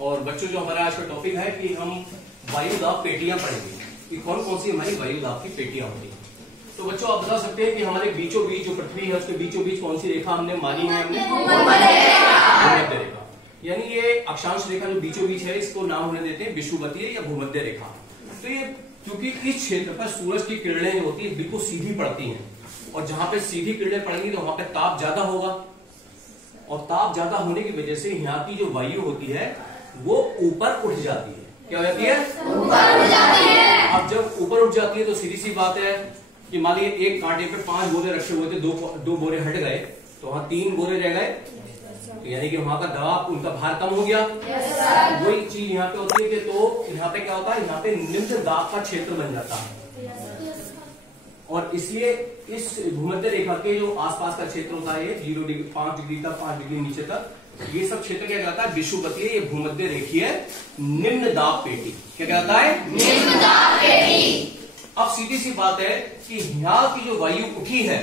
और बच्चों जो हमारा आज का टॉपिक है कि हम वायुदाब पेटियां पढ़ेंगे कि कौन कौन सी हमारी वायुदाब की पेटियां होती हैं। तो बच्चों आप बता सकते हैं कि हमारे बीचों बीच जो पृथ्वी है उसके बीचों बीच कौन सी रेखा हमने मानी है? हमने भूमध्य रेखा, यानी ये अक्षांश रेखा जो बीचों बीच है इसको नाम होने देते हैं विषुवतीय या भूमध्य रेखा। तो ये क्योंकि इस क्षेत्र पर सूरज की किरणें जो होती है बिल्कुल सीधी पड़ती हैं और जहां पे सीधी किरणें पड़ेंगी तो वहां पे ताप ज्यादा होगा और ताप ज्यादा होने की वजह से यहाँ की जो वायु होती है वो ऊपर उठ जाती है। क्या हो जाती है? ऊपर उठ जाती है। अब जब ऊपर उठ जाती है तो सीधी सी बात है कि मान लीजिए एक कांटे पे 5 बोरे रखे हुए थे, दो बोरे हट गए तो वहां 3 बोरे रह गए, तो यानी कि वहां का दबाव, उनका भार कम हो गया। वही चीज यहाँ पे होती है कि तो यहाँ पे क्या होता है, यहाँ पे निम्न दाब का क्षेत्र बन जाता है और इसलिए इस भूमध्य रेखा के जो आसपास का क्षेत्र होता है 0 डिग्री 5 डिग्री तक 5 डिग्री नीचे तक, ये सब क्षेत्र क्या कहता है? विषुवतीय या भूमध्य रेखीय निम्न दाब पेटी। क्या कहता है? निम्न दाब पेटी। अब सीधी सी बात है कि यहाँ की जो वायु उठी है,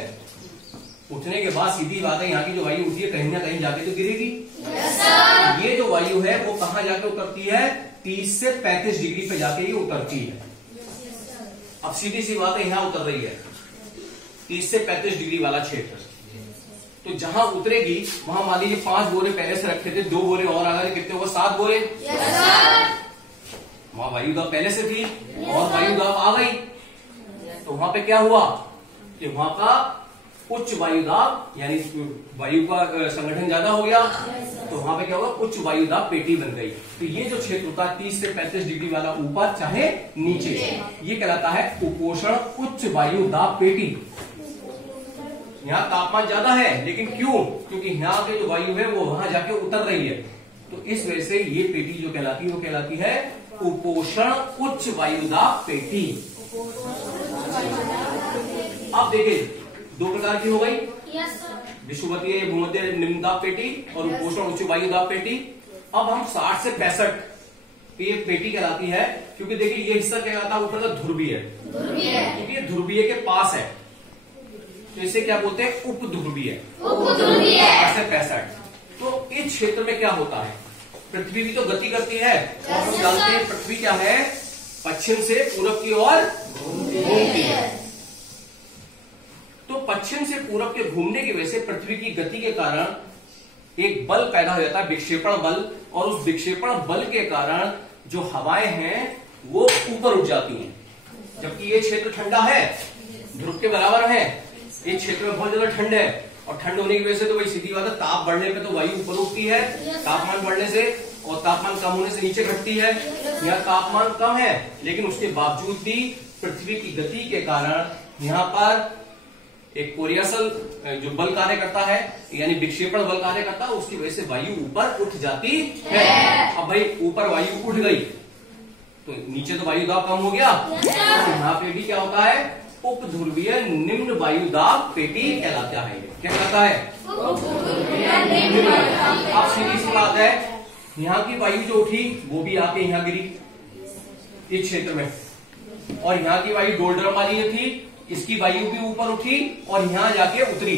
उठने के बाद सीधी बात है यहाँ की जो वायु उठी है कहीं ना कहीं जाके तो गिरेगी। ये जो वायु है वो कहाँ जाके उतरती है? 30 से 35 डिग्री पे जाके ये उतरती है। अब सीधी सी बात है यहाँ उतर रही है 30 से 35 डिग्री वाला क्षेत्र, तो जहां उतरेगी वहां मान लीजिए 5 बोरे पहले से रखे थे, 2 बोरे और आ गए, कितने हुआ? 7 बोरे। वहां वायुदाब पहले से थी और वायुदाब आ गई, तो वहां पे क्या हुआ कि वहां का उच्च वायुदाब यानी वायु का संगठन ज्यादा हो गया, तो वहां पे क्या होगा? उच्च वायुदाब पेटी बन गई। तो ये जो क्षेत्र होता है 30 से 35 डिग्री वाला ऊपर चाहे नीचे, ये कहलाता है उपोषण उच्च वायुदाब पेटी। यहाँ तापमान ज्यादा है लेकिन क्यों? क्योंकि यहाँ के जो वायु है वो वहां जाके उतर रही है, तो इस वजह से ये पेटी जो कहलाती है वो कहलाती है उपोषण उच्च वायुदाब पेटी। अब देखिए 2 प्रकार की हो गई, विषुवतीय भूमध्य निम्न दाब पेटी और उपोषण उच्च वायुदाब पेटी। अब हम 60 से 65 ये पेटी कहलाती है, क्योंकि देखिए ये हिस्सा क्या कहलाता है? ऊपर का ध्रुवीय, क्योंकि ये ध्रुवीय के पास है तो इसे क्या बोलते हैं? उपध्रुवीय। 65। तो इस क्षेत्र में क्या होता है? पृथ्वी भी तो गति करती है और हम जानते हैं पृथ्वी क्या है? पश्चिम से पूरब की ओर घूमती है। तो पश्चिम से पूरब के घूमने की वजह से पृथ्वी की गति के कारण एक बल पैदा हो जाता है, विक्षेपण बल, और उस विक्षेपण बल के कारण जो हवाएं हैं वो ऊपर उठ जाती हैं। जबकि ये क्षेत्र ठंडा है, ध्रुव के बराबर है, इस क्षेत्र में बहुत ज्यादा ठंड है और ठंड होने की वजह से तो भाई सीधी बात है ताप बढ़ने पे तो वायु ऊपर उठती है, तापमान बढ़ने से, और तापमान कम होने से नीचे घटती है। यहाँ तापमान कम है लेकिन उसके बावजूद भी पृथ्वी की गति के कारण यहाँ पर एक कोरियासल जो बल कार्य करता है यानी विक्षेपण बल कार्य करता है, उसकी वजह से वायु ऊपर उठ जाती है। अब भाई ऊपर वायु उठ गई तो नीचे तो वायु दाब कम हो गया, तो यहाँ पे भी क्या होता है? उपध्रुवीय निम्न वायुदाब पेटी कहलाता है। क्या कहलाता है? अब सीधी सी बात है यहाँ की वायु जो उठी वो भी आके यहाँ गिरी इस क्षेत्र में, और यहाँ की वायु डोलड्रम वाली जो थी इसकी वायु भी ऊपर उठी और यहाँ जाके उतरी,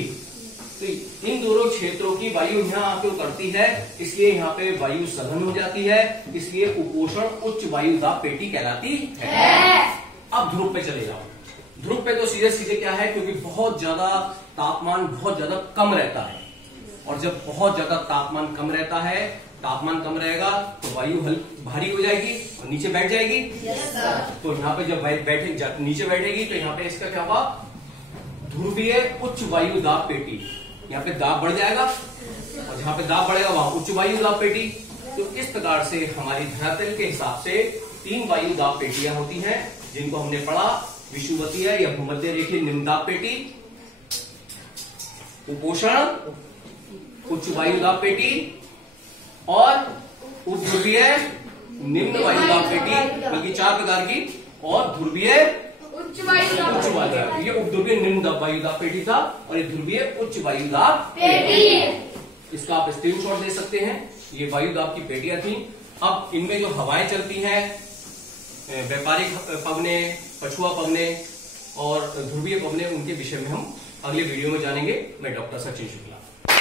तो इन दोनों क्षेत्रों की वायु यहाँ आके उतरती है, इसलिए यहाँ पे वायु सघन हो जाती है, इसलिए उपोषण उच्च वायुदाब पेटी कहलाती है। अब ध्रुव पे चले जाओ। ध्रुव पे तो सीधे सीधे क्या है, क्योंकि बहुत ज्यादा तापमान बहुत ज्यादा कम रहता है, और जब बहुत ज्यादा तापमान कम रहता है, तापमान कम रहेगा तो वायु भारी हो जाएगी और नीचे बैठ जाएगी। तो यहाँ पे जब नीचे बैठेगी तो यहाँ पे इसका क्या हुआ? ध्रुवीय उच्च वायु दाब पेटी। यहाँ पे दाब बढ़ जाएगा और जहां पे दाब बढ़ेगा वहां उच्च वायु दाब पेटी। तो इस प्रकार से हमारी धरातल के हिसाब से 3 वायु दाब पेटियां होती हैं, जिनको हमने पढ़ा: विषुवतीय या भूमध्य रेखीय निम्न दाब पेटी, उपोषण उच्च वायुदाब पेटी और उपध्रुवीय निम्न वायुदाब पेटी, बल्कि 4 प्रकार की, और ध्रुवीय उच्च वायुदाब। ये उपध्रुवीय निम्न वायुदाब पेटी था और ये ध्रुवीय उच्च वायुदाब पेटी। इसका आप स्क्रीनशॉट दे सकते हैं। ये वायुदाब की पेटियां थी। अब इनमें जो हवाएं चलती हैं, व्यापारिक पवने, पछुआ पवने और ध्रुवीय पवने, उनके विषय में हम अगले वीडियो में जानेंगे। मैं डॉक्टर सचिन शुक्ला।